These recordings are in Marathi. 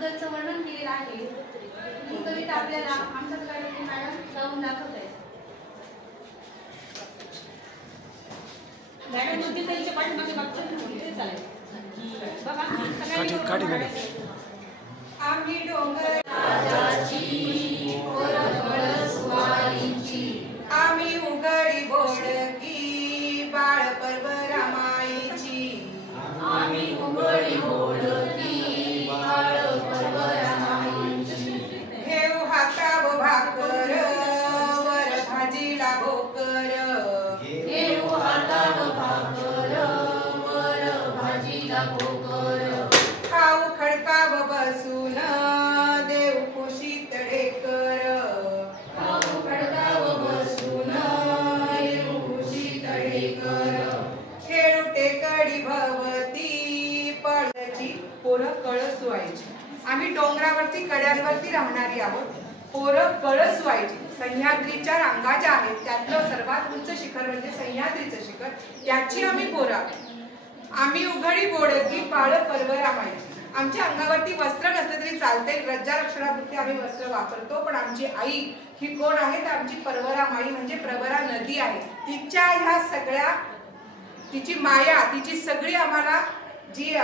त्याबद्दलचं वर्णन केलेलं आहे। ही कविता आपल्याला आमच्या शाळेतील मॅडम जाऊन दाखवत आहेत। मॅडम मध्ये त्यांच्या पाठीमागे बघते चालेल बघा सगळ्यांनी आम्ही डोंगर राजाची पोरगळ स्वारीची आम्ही उघडी बोडकी बाळ परवरा माईची आम्ही उघडी बोडकी बाळ परवरा माईची घेऊ हाताव भाकर वर भाजीला भोकर घेऊ हाताव भाकर वर भाजीला भोकर खाऊ खडकाव बसून देव खुशीत ढेकर खाऊ खडकाव बसून देव खुशीत ढेकर खेळू टेकडी भवती पळची पोरं कळस व्हायची। आम्ही डोंगरावरती कड्यांवरती राहणारी आहोत। पोरं कळस व्हायची। सह्याद्रीच्या रांगा ज्या आहेत त्यातलं सर्वात उंच शिखर म्हणजे सह्याद्रीचं शिखर, त्याची आम्ही पोरं आहोत। आम्ही उघडी बोडकी बाळ परवरा माईची। आमच्या अंगावरती वस्त्र नसलं तरी चालते, रज्जा रक्षणापुरती आम्ही वस्त्र वापरतो, पण आमची आई ही कोण आहे तर आमची परवरा माई म्हणजे प्रवरा नदी आहे। तिच्या ह्या सगळ्या तिची माया, तिची सगळी आम्हाला जी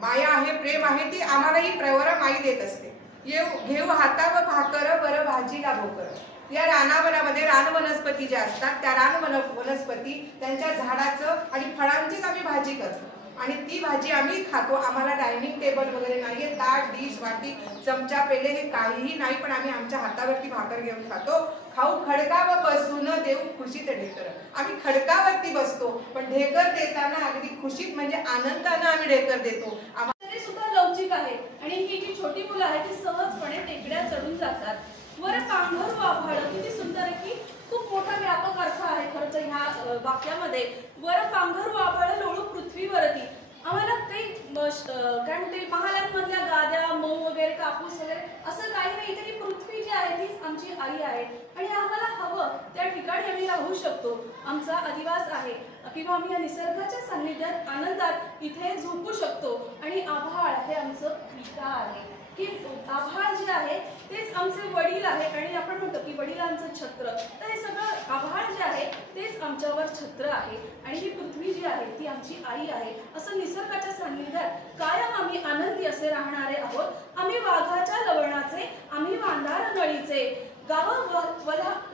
माया आहे, प्रेम आहे, ती आम्हाला ही प्रवरा माई देत असते। घेऊ हातावर भाकर वर भाजीला भोकर। या रानवनामध्ये रान वनस्पती ज्या असतात त्या रान वनस्पती त्यांच्या झाडाचं आणि फळांचीच आम्ही भाजी करतो आणि ती भाजी आम्ही खातो। आम्हाला डायनिंग टेबल वगैरे नाहीये, ताट डिश वाटी चमचा पेले हे काहीही नाही, पण आम्ही आमच्या हातावरती भाकर घेऊन खातो। खाऊ खडकावर बसून देऊ खुशीत ढेकर। आम्ही खडकावरती बसतो पण ढेकर देताना अगदी खुशीत म्हणजे आनंदाने आम्ही ढेकर देतो। तरी सुद्धा लवचिक आहे आणि ही जी छोटी मुलं आहेत ती सहजपणे टेकड्या चढून जातात। वर पांघरू आभाळ किती सुंदर आहे की खूप मोठा व्यापक अर्थ आहे खरं तर ह्या वाक्यामध्ये। वर पांघरू आभाळ लोळू पृथ्वीवरती आम्हाला काही काय म्हणते महालांमधल्या गाद्या मऊ वगैरे कापूस वगैरे असं काही नाही, इथे ही पृथ्वी जी आहे तीच आमची आई आहे आणि आम्हाला हवं त्या ठिकाणी आम्ही राहू शकतो। आमचा अधिवास आहे किंवा आम्ही या निसर्गाच्या सान्निध्यात आनंदात इथे झोपू शकतो आणि आभाळ हे आमचं पिता आहे की आभाळ जे आहे तेच आमचे वडील आहेत आणि आपण म्हणतो की वडिलांचं छत्र, तर हे सगळं आभाळ जे आहे तेच आमच्यावर छत्र आहे आणि ही पृथ्वी जी आहे ती आमची आई आहे। असं निसर्गाच्या सान्निध्यात कायम आम्ही आनंदी असे राहणारे आहोत। आम्ही वाघाच्या लवणाचे, आम्ही वांदार नळीचे, गाव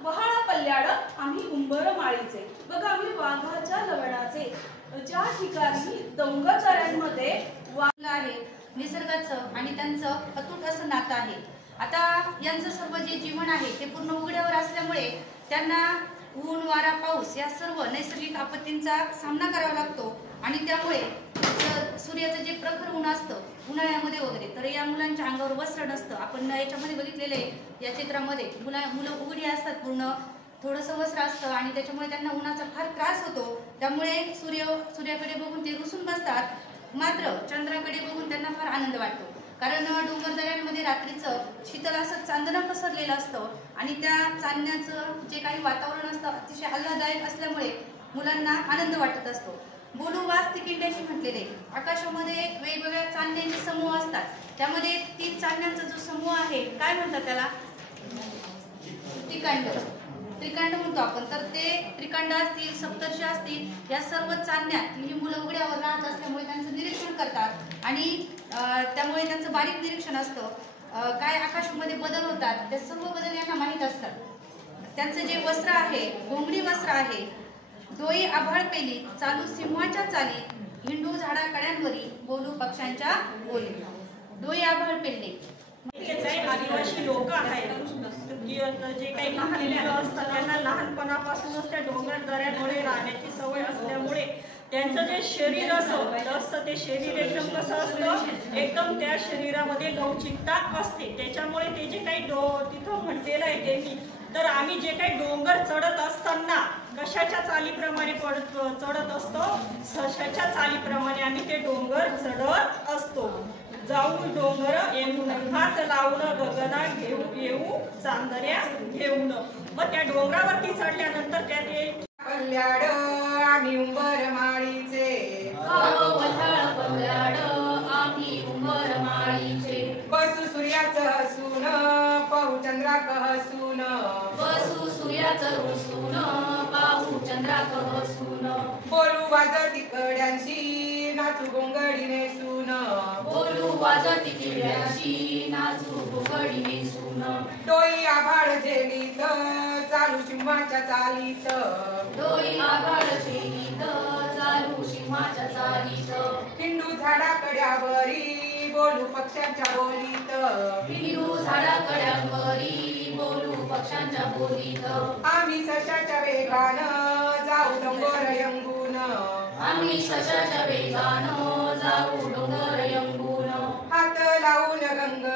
वहाळा पल्ल्याड आम्ही उंबर माळीचे। बघा आम्ही वाघाच्या लवणाचे, ज्या ठिकाणी डोंगरदऱ्यांमध्ये वाघ आहे निसर्गाचं आणि त्यांचं अतूट असं नातं आहे। आता यांचं सर्व जे जीवन आहे ते पूर्ण उघड्यावर असल्यामुळे त्यांना ऊन वारा पाऊस या सर्व नैसर्गिक आपत्तींचा सामना करावा लागतो आणि त्यामुळे सूर्याचं जे प्रखर ऊन असतं उन्हाळ्यामध्ये वगैरे, तर या मुलांच्या अंगावर वस्त्र नसतं। आपण याच्यामध्ये बघितलेले या चित्रामध्ये मुलं उघडी असतात, पूर्ण थोडंसं वस्त्र असतं आणि त्याच्यामुळे त्यांना उन्हाचा फार त्रास होतो। त्यामुळे सूर्याकडे बघून ते रुसून बसतात, मात्र चंद्राकडे बघून त्यांना फार आनंद वाटतो, कारण डोंगरदऱ्यांमध्ये रात्रीचं शीतल असं चांदणं पसरलेलं असतं आणि त्या चांदण्याचं जे काही वातावरण असतं अतिशय आल्हाददायक असल्यामुळे मुलांना आनंद वाटत असतो। बोलू वाजती किंड्याशी म्हटलेले आकाशामध्ये वेगवेगळ्या चांदण्यांचे समूह असतात, त्यामध्ये 3 चांदण्यांचा जो समूह आहे काय म्हणतात त्याला त्रिकांड म्हणतो आपण। तर ते त्रिकांड असतील, सप्तर्षी असतील, या सर्व चांदण्यात ही मुलं उघड्यावर राहत असल्यामुळे त्यांचं निरीक्षण करतात आणि त्यामुळे त्यांचं बारीक निरीक्षण असतं। काय आकाशामध्ये बदल होतात ते सर्व बदल यांना माहीत असतात। त्यांचं जे वस्त्र आहे घोंगडी वस्त्र आहे, डोई आभाळ पेली चालू सिंहाच्या चाली, हिंडू झाडा कड्यांवरी बोलू पक्ष्यांच्या बोली। डोई आभाळ पेलले काही आदिवासी लोक आहेत जे काही लहान मुलं असतात त्यांना लहानपणापासूनच त्या डोंगर दऱ्यांमुळे राहण्याची सवय असल्यामुळे त्यांचं जे शरीर असतं ते शरीर एकदम कसं असतं, एकदम त्या शरीरामध्ये लवचिकता असते। त्याच्यामुळे ते जे काही तिथं म्हटलेलं आहे त्यांनी, तर आम्ही जे काही डोंगर चढत असताना कशाच्या चालीप्रमाणे चढत असतो, सशाच्या चालीप्रमाणे आम्ही ते डोंगर चढत असतो। जाऊन डोंगर येऊन हात लावून गगना येऊ चांदऱ्या घेऊन। मग त्या डोंगरावरती चढल्यानंतर त्यात पल्ल्याड आम्ही उंबर माळीचे, आम्ही उंबर माळीचे, बसू सूर्याचं हसून पाहू चंद्राक हसून बसू सूर्याचं हसून पाहू चंद्राक हसून बोलू वाजती कड्यांशी नाचू गोंगडी नेसून बोलू वाजती किड्याशी नाचू गोंगडी नेसून डोई आभाळ झेलीत चालू सिंहाच्या चालीत डोई आभाळ झेलीत चालू सिंहाच्या चालीत हिंदू झाडा कड्यावरी बोलू पक्ष्यांच्या बोलीत हिंदू झाडा कड्यांवरी बोलू पक्ष्यांच्या बोलीत आम्ही सशाच्या वेगानं जाऊ डोंगर यंगून आम्ही सशाच्या वेगानं जाऊ डोंगर यंगून हात लावून गंग